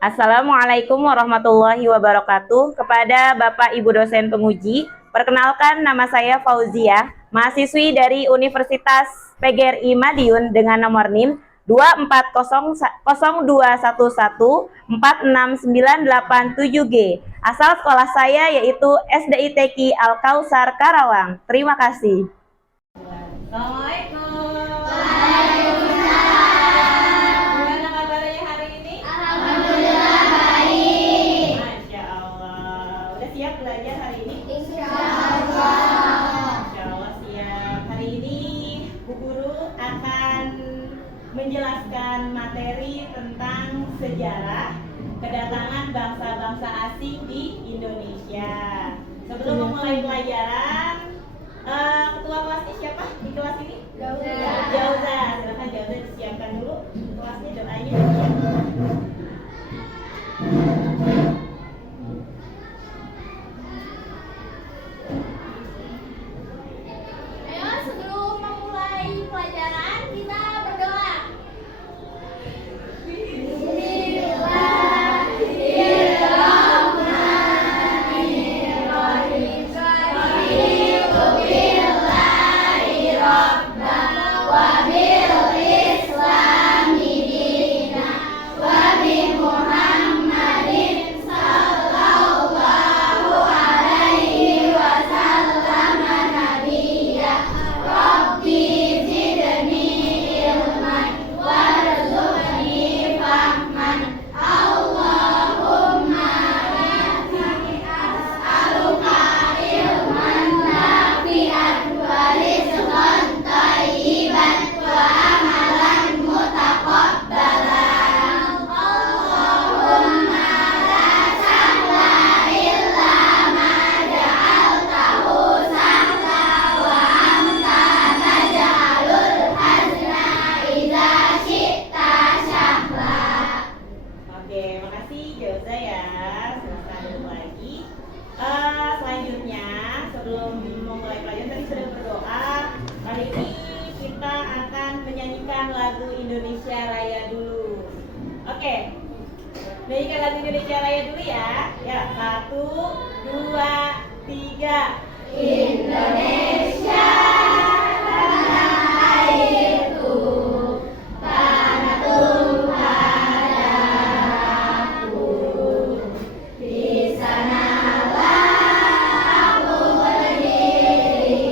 Assalamualaikum warahmatullahi wabarakatuh. Kepada Bapak Ibu dosen penguji, perkenalkan nama saya Fauzia, mahasiswi dari Universitas PGRI Madiun dengan nomor NIM 2400211469887G. Asal sekolah saya yaitu SDITQ Al Kausar Karawang. Terima kasih. Assalamualaikum. Gimana kabarnya hari ini? Alhamdulillah baik. Masya Allah. Udah siap belajar hari ini? Insya Allah. Masya Allah siap. Hari ini Bu Guru akan menjelaskan materi tentang sejarah kedatangan bangsa-bangsa asing di Indonesia. Sebelum memulai pelajaran, ketua kelasnya siapa di kelas ini? Jauza. Silakan Jauza disiapkan dulu kelasnya, doanya disiapkan. Ayo sebelum memulai pelajaran kita berdoa. Oke, makasih Jauza ya. Silakan dulu lagi. Selanjutnya, sebelum memulai pelajaran tadi sudah berdoa. Kali ini kita akan menyanyikan lagu Indonesia Raya dulu. Oke, nyanyikan lagu Indonesia Raya dulu ya. Ya, 1, 2, 3. Indonesia tanah airku, tanah tumpah darahku. Di sanalah aku berdiri,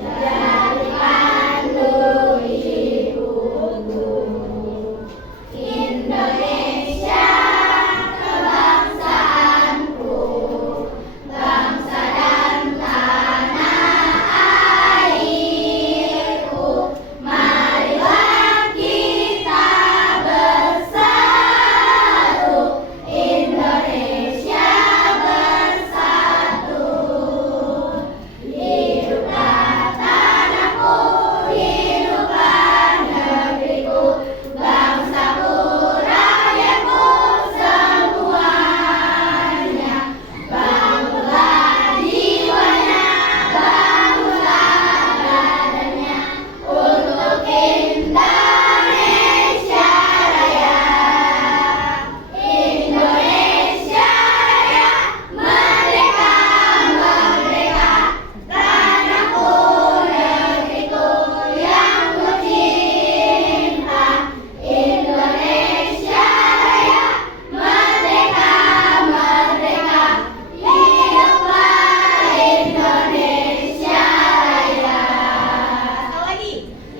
jadi pandu hidupku. Indonesia kebangsaanku, bangsa dan tanah airku. Marilah kita bersatu, Indonesia bersatu. Hiduplah tanahku, hiduplah negeriku, bangsaku, rakyatku semuanya. Bangunlah jiwanya, bangunlah badannya, untuk Indonesia Raya. Indonesia Raya, merdeka, merdeka, tanahku, negeriku yang kucinta. Indonesia Raya, merdeka, merdeka, hiduplah Indonesia Raya. Sekali lagi.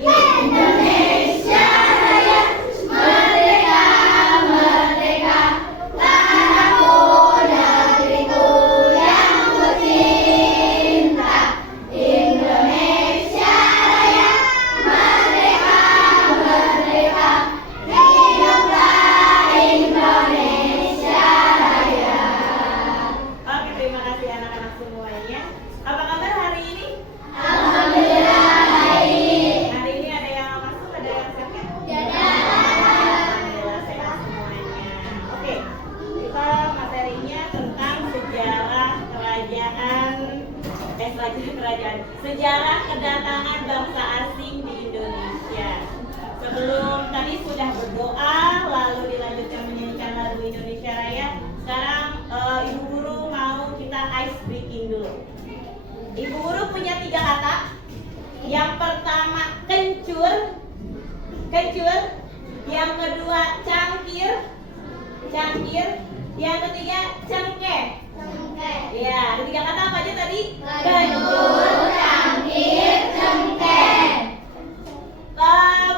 Indonesia Raya, merdeka, merdeka, tanahku, negeriku yang kucinta. Indonesia Raya, merdeka, merdeka, hiduplah Indonesia Raya. Oke, terima kasih anak-anak semuanya. Apa kabar hari ini? Alhamdulillah baik. Hari ini ada yang masuk, ada yang sakit? Dadah. Alhamdulillah sehat semuanya. Oke, kita materinya tentang sejarah sejarah kedatangan bangsa asing di Indonesia. Sebelum tadi sudah berdoa, lalu dilanjutkan menyanyikan lagu Indonesia Guru punya 3 kata. Yang pertama kencur, kencur. Yang kedua cangkir, cangkir. Yang ketiga cengkeh. Ya, ada 3 kata apa aja tadi? Kencur, cangkir, cengkeh.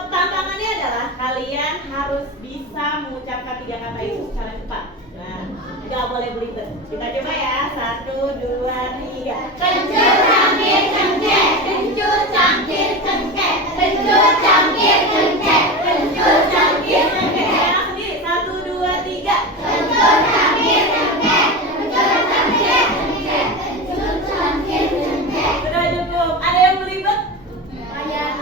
Tantangannya adalah kalian harus bisa mengucapkan 3 kata itu secara cepat. Nah, nggak boleh belibet. Kita coba ya, 1, 2, 3. Kencur, cangkir, cengkeh. Kencur, cangkir, cengkeh. Kencur, cangkir, cengkeh. Kencur, cangkir, cengkeh. Enak sendiri, 1, 2, 3. Kencur, cangkir, cengkeh. Kencur, cangkir, cengkeh. Kencur, cangkir, cengkeh. Sudah cukup. Ada yang belibet? Lumayan.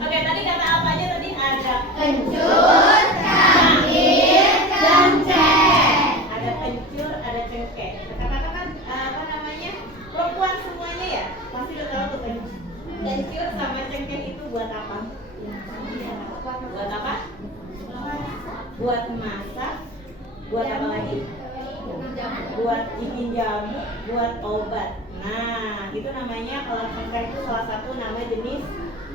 Oke, tadi kata apa aja tadi? Ada Kencur, cangkir, cengkeh. ada kencur, ada cengkeh. Kata-kata kan apa namanya? Perempuan semuanya ya. Pasti udah tahu tuh kencur sama cengkeh itu buat apa? Buat apa? Buat masak. Buat apa lagi? Buat bikin jamu, buat obat. Nah, itu namanya kalau cengkeh itu salah satu nama jenis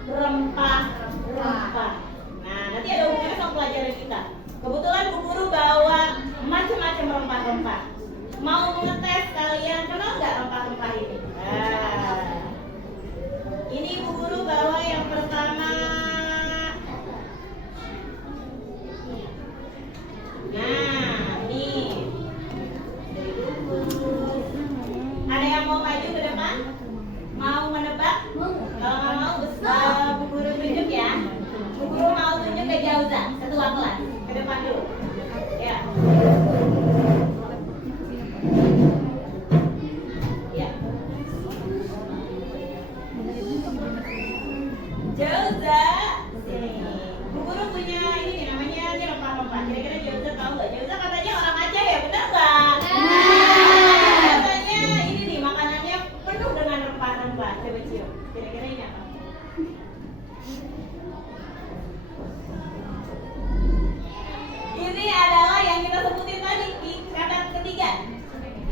rempah-rempah. Nah, nanti ada hubungannya sama pelajaran kita. Kebetulan Bu Guru bawa macam-macam rempah-rempah. Mau ngetes kalian kenal nggak rempah-rempah ini? Nah, ini Bu Guru bawa yang pertama. Nah, ini dari Bu Guru. Ada yang mau maju ke depan? Mau menebak? Kalau nggak mau, Bu Guru tunjuk ya. Bu Guru mau tunjuk ke Jauza, ketua kelas. Ke depan dulu. Ya. Ya. Jauza. Sini. Bu Guru punya ini nih, namanya ini rempah-rempah. Kira-kira Jauza tahu nggak? Jauza katanya orang Aceh ya, benar nggak? Katanya ini nih makanannya penuh dengan rempah-rempah. Coba cium. Kira-kira ini apa? Ini adalah yang kita sebutin tadi di kata ketiga.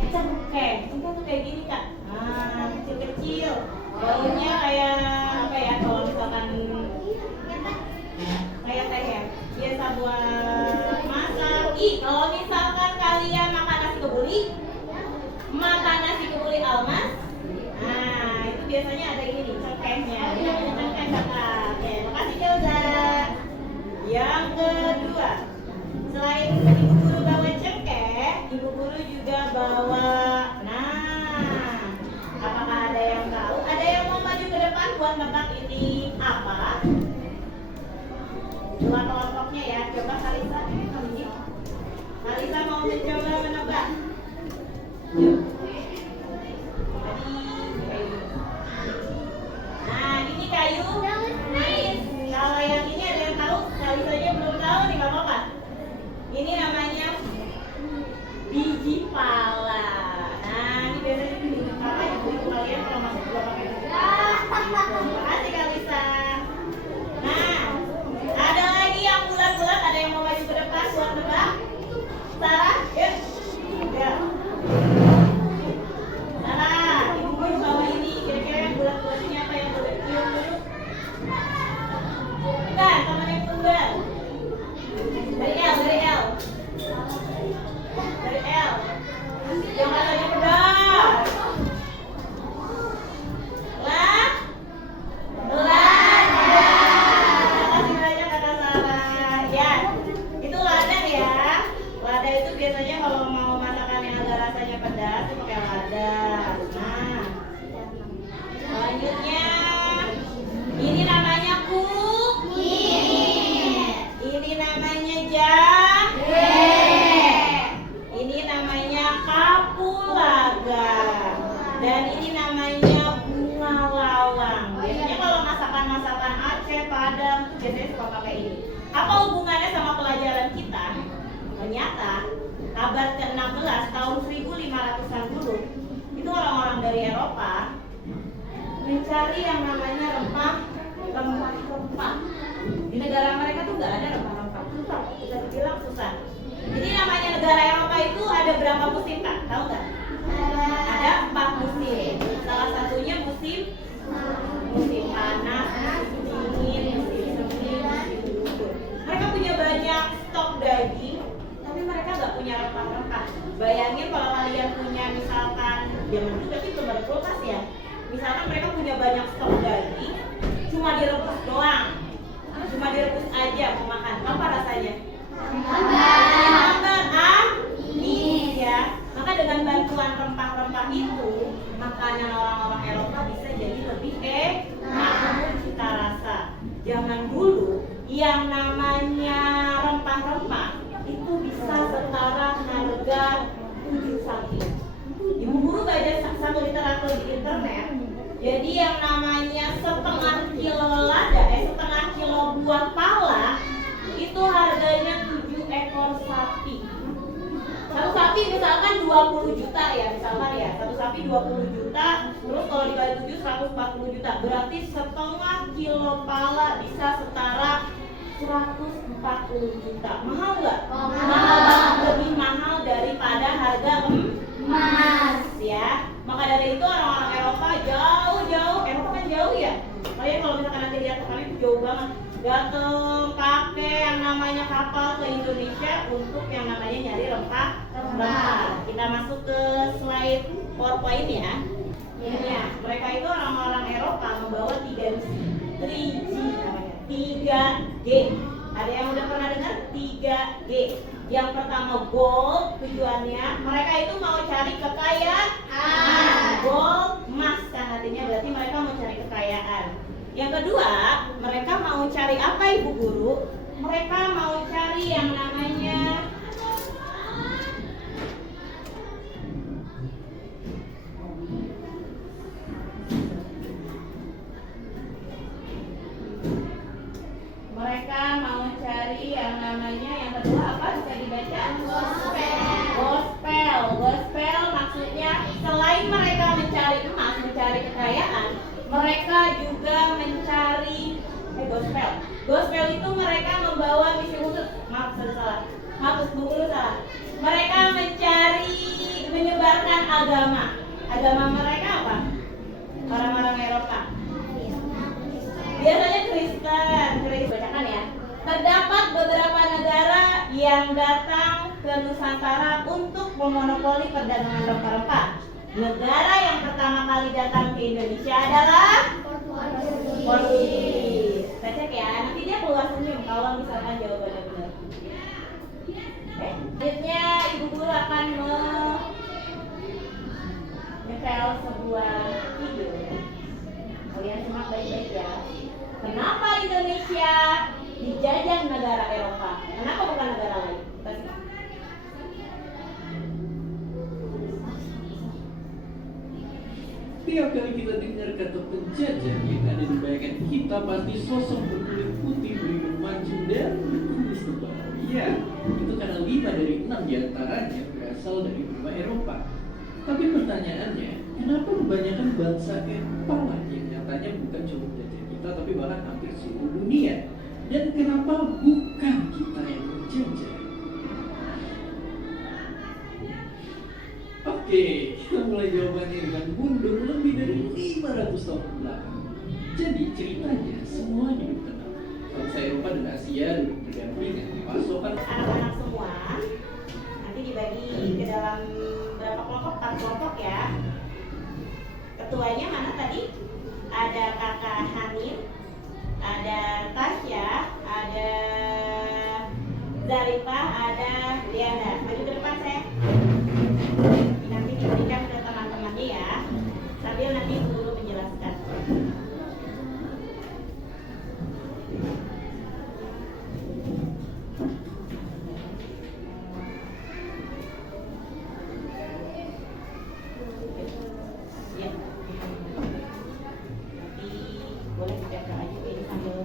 Cengkeh. Cengkeh tuh kayak gini kak. Nah, kecil-kecil. Baunya kayak apa ya? Kalau misalkan kayak teh ya. Biasa buat masak. Kalau misalkan kalian makan nasi kebuli, makan nasi kebuli almas. Nah, itu biasanya ada ini nih, cengkehnya. Ini namanya cengkeh kakak. Oke, makasih Jauza. Yang kedua, selain Ibu Guru bawa cengkeh, Ibu Guru juga bawa. Nah, apakah ada yang tahu? Ada yang mau maju ke depan buat nebak ini apa? Dua kelompoknya ya. Coba Kalisa, Kalisa mau mencoba menebak. Yuk. Nah, ini kayu. Kalau yang ini ada yang tahu? Kalisa aja belum tahu nih, nggak apa-apa. Ini namanya biji pala. Nah, ini biasanya biji pala yang ibu kalian kalau masuk juga pakai biji pala. Terima kasih Kalisa. Nah, ada lagi yang bulat-bulat. Ada yang mau maju ke depan buat nebak? Sarah, yuk. Ya. Sarah, Ibu Guru bawa ini. Kira-kira yang bulat-bulatnya apa yang boleh cium dulu? Bukan, teman yang tunggal. Dari L. Dari L. Yang katanya pedas. Lah. Lada. Makasih banyak Kakak Sarah. Ya, itu lada ya. Lada itu biasanya kalau mau masakan yang agak rasanya pedas itu pakai lada. Nah, selanjutnya ini namanya ini namanya ini namanya kapulaga. Dan ini namanya bunga lawang. Biasanya kalau masakan-masakan Aceh, Padang itu biasanya suka pakai ini. Apa hubungannya sama pelajaran kita? Ternyata abad ke-16 tahun 1500-an dulu itu orang-orang dari Eropa mencari yang namanya rempah-rempah. Di negara mereka tuh nggak ada rempah-rempah, susah, bisa dibilang susah. Jadi namanya negara Eropa itu ada berapa musim kak? Tahu nggak? Ada 4 musim. 1, Bayangin kalau kalian punya misalkan zaman dulu tapi belum ada kulkas ya. Misalkan mereka punya banyak stok daging, cuma direbus doang, cuma direbus aja mau makan, apa rasanya? Hambar, amis ya. Maka dengan bantuan rempah-rempah itu, makanan orang-orang Eropa bisa jadi lebih enak, cita rasa. Jangan dulu yang namanya rempah-rempah itu bisa setara harga 7 saking. Ibu guru baca satu literatur di internet. Jadi yang namanya setengah kilo lada, setengah kilo buah pala itu harganya 7 ekor sapi. Satu sapi misalkan 20 juta ya, misalkan ya. Satu sapi 20 juta, terus kalau dikali 7 140 juta. Berarti setengah kilo pala bisa setara 140 juta. Mahal nggak? Mahal banget, lebih mahal daripada harga emas ya. Maka dari itu orang-orang Eropa jauh-jauh, Eropa kan jauh ya. Kalian kalau misalkan nanti lihat ke itu jauh banget. Datang pakai yang namanya kapal ke Indonesia untuk yang namanya nyari rempah. Kita masuk ke slide PowerPoint ya. Ini ya, mereka itu orang-orang Eropa membawa 3G namanya. 3G. Ada yang udah pernah dengar 3G? Yang pertama gold, tujuannya mereka itu mau cari kekayaan. Gold, emas kan artinya berarti mereka mau cari kekayaan. Yang kedua, mereka mau cari apa Ibu Guru? Mereka mau cari yang namanya yang kedua apa? Bisa dibaca? Gospel maksudnya selain mereka mencari emas, mencari kekayaan, mereka juga mencari gospel itu mereka membawa misi khusus. Maaf salah. Mereka menyebarkan agama. Agama mereka apa? Orang-orang Eropa. Biasanya Kristen. Bacakan ya. Terdapat beberapa negara yang datang ke Nusantara untuk memonopoli perdagangan rempah-rempah. Negara yang pertama kali datang ke Indonesia adalah Portugis. Saya cek ya, nanti dia keluar senyum kalau misalkan jawabannya benar. Selanjutnya Ibu Guru akan menyetel sebuah video. Kalian simak baik-baik ya. Kenapa Indonesia dijajah negara Eropa? Kenapa bukan negara lain? Tiap kali kita dengar kata penjajah yang ada di bayangan kita pasti sosok berkulit putih berhidung mancung dan berkumis tebal. Ya, itu karena 5 dari 6 diantaranya berasal dari benua Eropa. Tapi pertanyaannya, kenapa kebanyakan bangsa Eropa yang nyatanya bukan cuma menjajah kita tapi bahkan hampir seluruh dunia? Dan kenapa bukan kita yang menjajah? Oke, kita mulai jawabannya dengan mundur lebih dari 500 tahun ke belakang. Jadi ceritanya semua hidup tenang. Bangsa Eropa dan Asia duduk berdampingan. Pasokan anak-anak semua nanti dibagi ke dalam berapa kelompok? 4 kelompok ya. Ketuanya mana tadi? Ada Kakak Hanif, ada Tasya, ada Zarifah, ada Diana. Maju ke depan saya. Nanti diberikan ke teman-temannya ya, sambil nanti guru menjelaskan. Ya. Nanti boleh dicatat aja ini sambil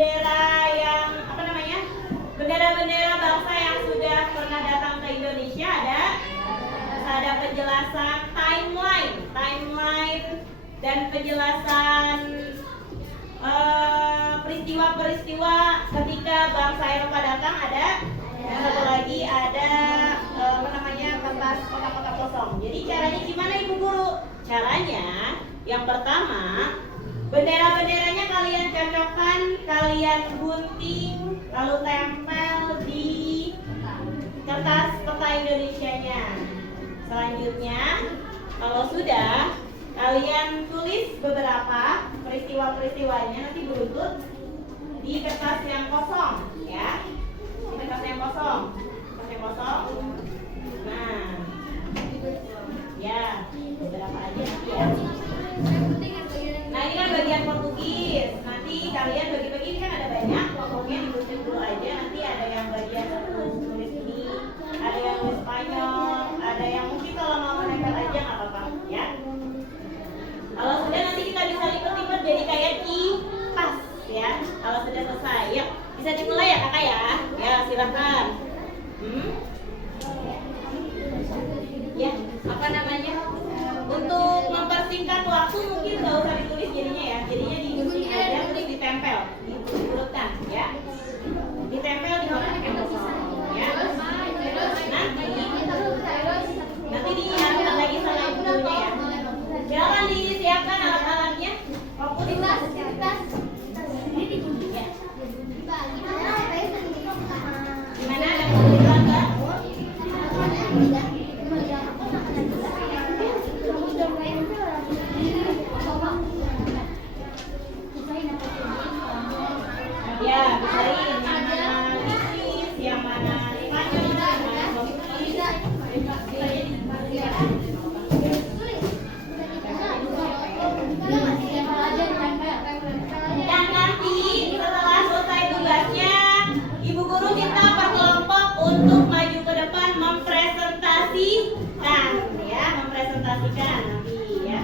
bendera yang apa namanya? Bendera-bendera bangsa yang sudah pernah datang ke Indonesia ada. Terus ada penjelasan timeline dan penjelasan peristiwa-peristiwa ketika bangsa Eropa datang ada. Dan satu lagi ada apa namanya, kertas kotak-kotak kosong. Jadi caranya gimana Ibu Guru? Caranya yang pertama, bendera-benderanya kalian cocokkan, kalian gunting, lalu tempel di kertas peta Indonesianya. Selanjutnya, kalau sudah, kalian tulis beberapa peristiwa-peristiwanya nanti beruntut di kertas yang kosong, ya. Di kertas yang kosong. Nah, ya, beberapa aja nanti ya. Nah, ini kan bagian Portugis. Nanti kalian bagi-bagi, ini kan ada banyak, pokoknya ditulis dulu aja. Nanti ada yang bagian tulis ini, ada yang tulis Spanyol, ada yang mungkin kalau mau menempel aja nggak apa-apa, ya. Kalau sudah nanti kita bisa lipat-lipat jadi kayak kipas, ya. Kalau sudah selesai, yuk bisa dimulai ya kakak ya. Ya silakan. Ya, apa namanya? Untuk mempersingkat waktu mungkin nggak usah ditulis jadinya ya. Jadinya digunting aja terus ditempel, diurutkan ya. Ditempel di kotak yang kosong ya. Nanti diingatkan lagi sama ibu gurunya ya. Silakan disiapkan alat-alatnya. Fokus di tas. Ya. Gimana, ada kesulitan nggak? Ya, bisain mana Inggris, yang mana Spanyol, yang mana dan nanti setelah selesai tugasnya, Ibu Guru minta per kelompok untuk maju ke depan mempresentasikan, ya, mempresentasikan nanti ya.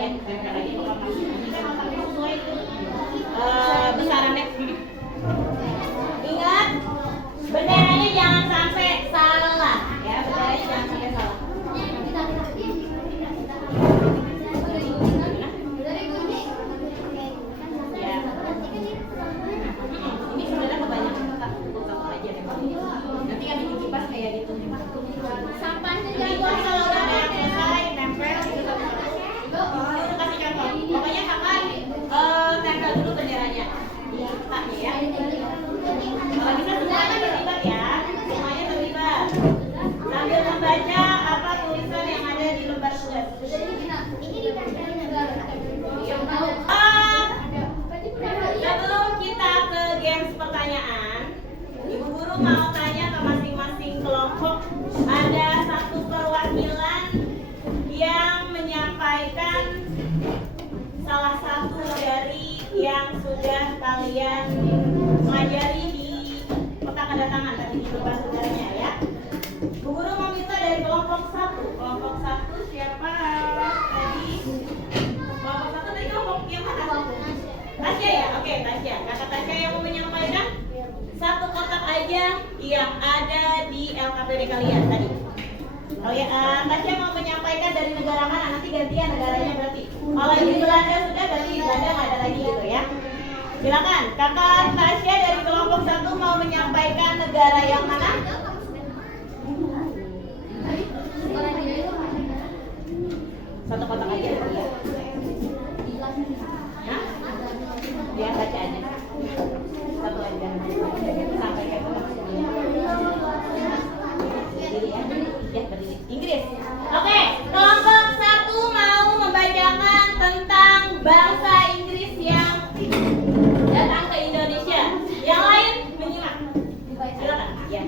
Ya, tempel lagi kalau masih sesuai besarannya. Ingat, benderanya jangan sampai salah, ya, benderanya jangan sampai salah. Ya. Ini sebenarnya kebanyakan satu aja deh. Nanti kan dikipas kayak gitu. Nanti kalau udah ada yang selesai, tempel gitu satu-satu. Udah kasih contoh. Pokoknya kakak tempel dulu benderanya di kertasnya ya. Kalau bisa semuanya terlibat ya, semuanya terlibat. Sambil membaca apa tulisan yang ada di lembar tugas. Sebelum kita ke games pertanyaan, Ibu Guru mau tanya ke masing-masing kelompok. Ada satu perwakilan yang menyampaikan salah satu dari yang sudah kalian pelajari di peta kedatangan tadi di lembar tugasnya ya. Bu Guru mau minta dari kelompok 1. Kelompok 1 siapa tadi? Kelompok 1 tadi kelompok yang mana? Tasya ya? Oke, Tasya. Kakak Tasya yang mau menyampaikan satu kotak aja yang ada di LKPD kalian tadi. Oh ya, Tasya mau menyampaikan dari negara mana? Nanti gantian negaranya berarti. Kalau di Belanda sudah, berarti di Belanda nggak ada lagi gitu ya. Silakan, kakak Tasya dari kelompok 1 mau menyampaikan negara yang mana? Satu kotak aja ya. Hah? Dia baca aja. Satu aja. Sampai ke kotak sini. Berdiri ya. Ya, berdiri. Inggris. Oke, kelompok 1 mau membacakan tentang bangsa Inggris yang datang ke Indonesia. Yang lain menyimak. Silakan. Ya.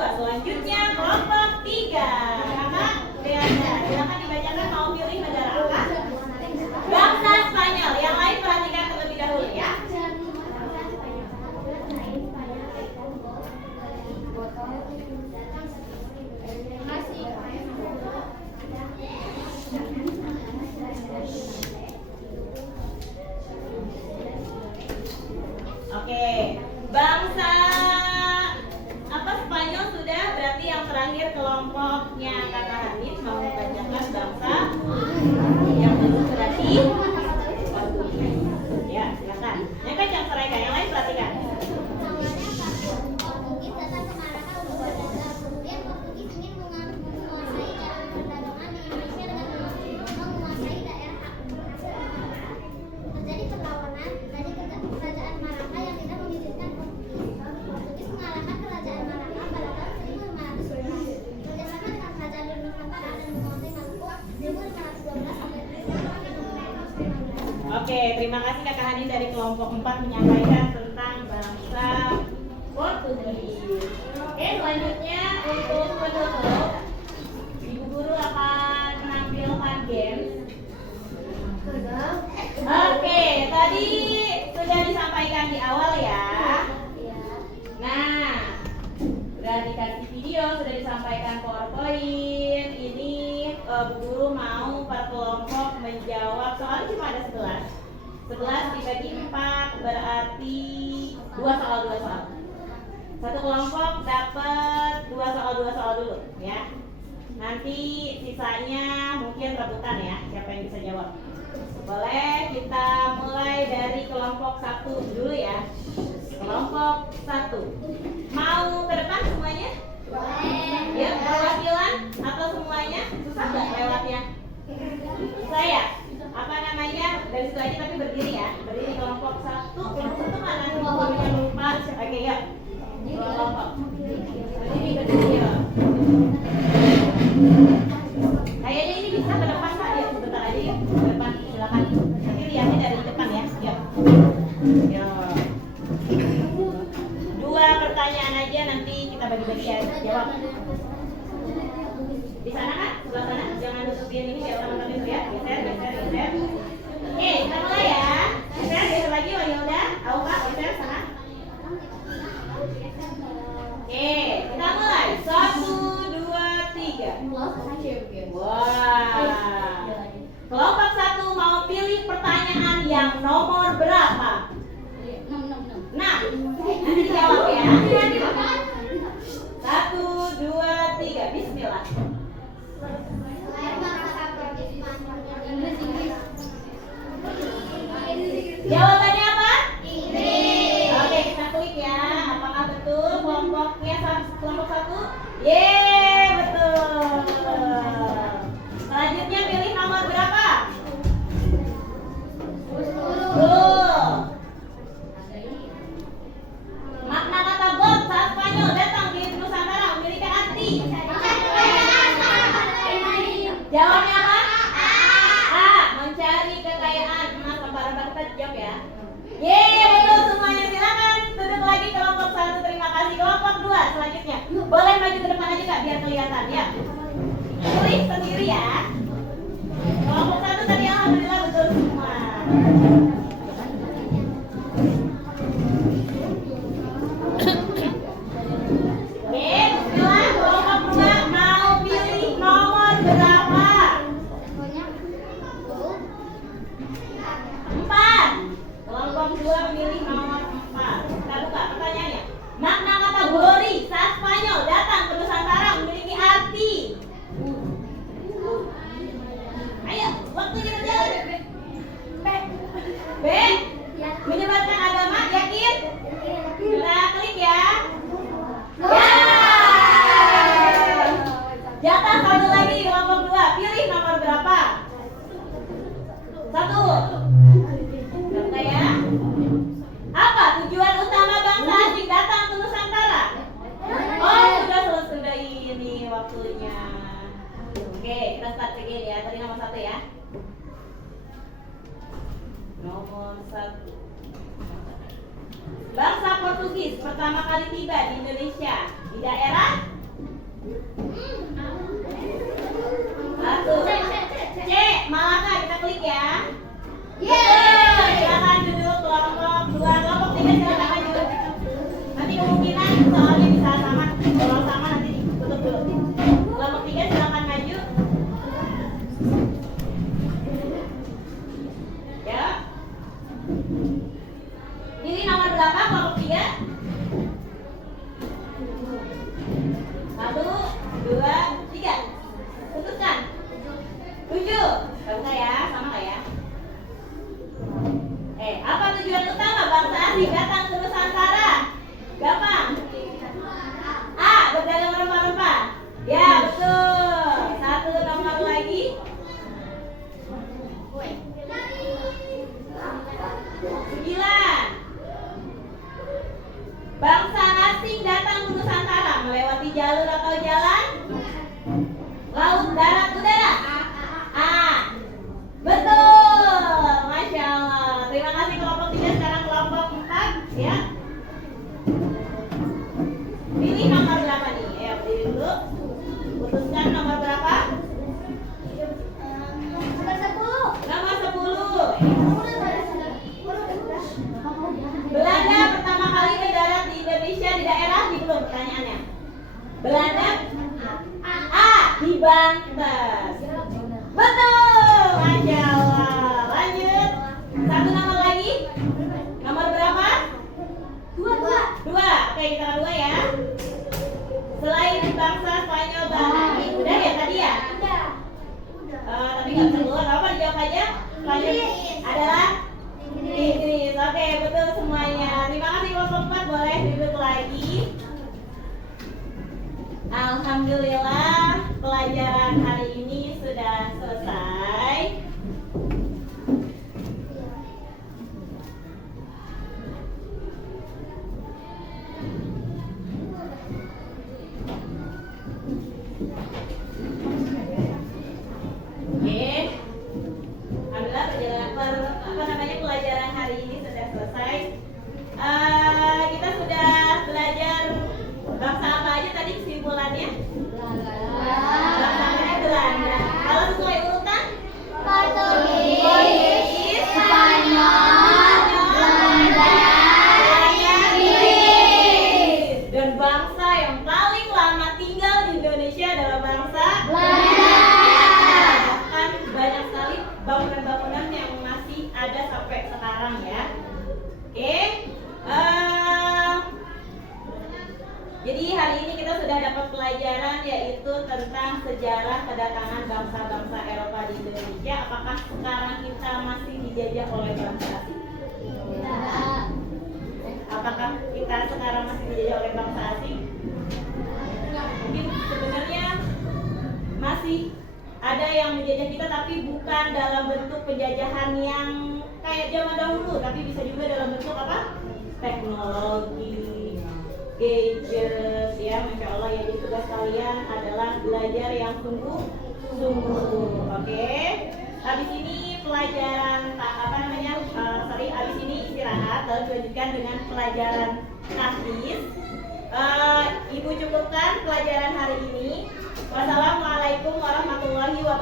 2. Selanjutnya kelompok 3. Kakak, Leanda, silakan dibacakan mau pilih negara apa? Bangsa Spanyol. Yang lain perhatikan terlebih dahulu ya. Oke, bangsa apa Spanyol sudah, berarti yang terakhir kelompoknya Kakak Hanif mau membacakan bangsa yang belum berarti Portugis. Ya, silakan. Yang kencang mereka, yang lain perhatikan. Portugis datang ke Malaka untuk berdagang. Kemudian Portugis ingin menguasai jalan perdagangan di Indonesia dengan menguasai daerah terjadi perlawanan dari kerajaan Malaka yang tidak mengizinkan Portugis mengalahkan kerajaan Malaka pada tahun 1512. Kerjasama dengan kerajaan Nusantara dan menguasai Maluku 1512 sampai 1519. Oke, terima kasih Kakak Hanif dari kelompok 4 menyampaikan tentang bangsa Portugis. Oke, selanjutnya untuk penutup, Ibu Guru akan menampilkan games. Oke, tadi sudah disampaikan di awal ya. Nah, sudah dikasih video, sudah disampaikan PowerPoint. Ini Bu Guru mau per kelompok menjawab, soalnya cuma ada 11. 11 dibagi 4 berarti 2 soal. Satu kelompok dapat 2 soal dulu ya. Nanti sisanya mungkin rebutan ya, siapa yang bisa jawab. Boleh kita mulai dari kelompok 1 dulu ya. Kelompok 1. Mau ke depan semuanya? Ya, perwakilan atau semuanya? Susah nggak lewatnya? Saya, apa namanya? Dari situ aja tapi berdiri ya. Berdiri kelompok 1. Kelompok 1 mana? Kelompoknya lupa. Oke, yuk. Kelompok. Berdiri ya. Kayaknya ini bisa ke depan Pak. Ya, sebentar aja yuk. Ke depan, silakan. Nanti lihatnya dari depan ya. Yuk. Yuk. 2 pertanyaan aja, nanti kita bagi-bagi ya jawab. Di sana kan? Sebelah sana. Jangan tutupin ini biar teman-teman itu ya. Geser. Oke, kita mulai ya. Geser lagi Hilda. Auka, geser sana. Oke, kita mulai. 1, 2, 3. Wah. Kelompok 1 mau pilih pertanyaan yang nomor berapa? 6. Nanti dijawab ya. 1, 2, 3. Bismillah. Jawabannya apa? Inggris. Oke, kita klik ya. Apakah betul kelompok 1? Yeay, betul. Selanjutnya pilih nomor berapa? 10. Makna kata gold saat Spanyol datang di Nusantara memiliki arti. Jawabnya apa? A. Mencari kekayaan emas. Apa kita jawab ya? Yeay, betul semuanya. Silakan duduk lagi kelompok 1. Terima kasih. Kelompok 2 selanjutnya. Boleh maju ke depan aja Kak biar kelihatan ya. Pilih sendiri ya. Kelompok 1 tadi alhamdulillah betul semua. Bismillah. Kelompok 2 mau pilih nomor berapa? 4. Kelompok 2 memilih nomor 4. Kita buka pertanyaannya. Makna kata glory saat Spanyol datang ke Nusantara memiliki arti. Ayo, waktunya berjalan. B. Menyebarkan agama, yakin? Kita klik ya. Jatah 1 lagi kelompok 2. Pilih nomor berapa? 1. Berapa ya? Apa tujuan utama bangsa asing datang ke Nusantara? Oh, sudah ini waktunya. Oke, kita start again ya. Tadi nomor 1 ya. Nomor 1. Bangsa Portugis Portugis pertama kali tiba di Indonesia? Di daerah? Satu. C. Malaka, kita klik ya. Betul. Silakan duduk kelompok 2, kelompok 3 silakan maju. Nanti kemungkinan soalnya bisa sama. Kalau sama nanti tutup dulu. Kelompok 3 silakan maju. Ya. Pilih nomor berapa kelompok 3? 1, 2, 3. Putuskan. 7. Buka ya, sama nggak ya? Apa tujuan utama bangsa asing datang ke Nusantara? Gampang. A. Berdagang rempah-rempah. Ya, betul. 1 nomor lagi. 9. Bangsa asing datang ke Nusantara melewati jalur atau jalan? Laut, darat, udara? A. Betul. Masya Allah. Terima kasih kelompok 3. Sekarang kelompok 4 ya. Pilih nomor berapa nih? Ayo pilih dulu. Putuskan nomor berapa? Nomor 10. Belanda pertama kali mendarat di Indonesia di daerah di belum pertanyaannya. Belanda A. Di Banten. Betul. Masya Allah. Lanjut. 1 nomor lagi. Nomor berapa? 2. Oke, kita 2 ya. Selain bangsa Spanyol Bahari. Udah ya tadi ya? Tapi nggak bisa keluar. Apa dijawab aja? Spanyol adalah Inggris. Oke, betul semuanya. Terima kasih kelompok 4. Boleh duduk lagi. Alhamdulillah pelajaran hari ini sudah selesai. Oke. Alhamdulillah pelajaran hari ini sudah selesai. Kita sudah belajar bangsa apa aja tadi kesimpulannya? Bangsanya Belanda. Kalau sesuai urutan? Portugis, Spanyol, Belanda, Inggris. Dan bangsa yang paling lama tinggal di Indonesia adalah bangsa Belanda. Bahkan banyak sekali bangunan-bangunan yang masih ada sampai sekarang ya. Oke. Jadi hari ini kita sudah dapat pelajaran yaitu tentang sejarah kedatangan bangsa-bangsa Eropa di Indonesia. Apakah sekarang kita masih dijajah oleh bangsa asing? Tidak. Apakah kita sekarang masih dijajah oleh bangsa asing? Mungkin sebenarnya masih ada yang menjajah kita, tapi bukan dalam bentuk penjajahan yang kayak zaman dahulu, tapi bisa juga dalam bentuk apa? Teknologi, gadget, ya. Masya Allah ya. Jadi tugas kalian adalah belajar yang sungguh-sungguh. Oke. Habis ini pelajaran habis ini istirahat, lalu dilanjutkan dengan pelajaran tahfiz. Ibu cukupkan pelajaran hari ini. Wassalamualaikum warahmatullahi wabarakatuh.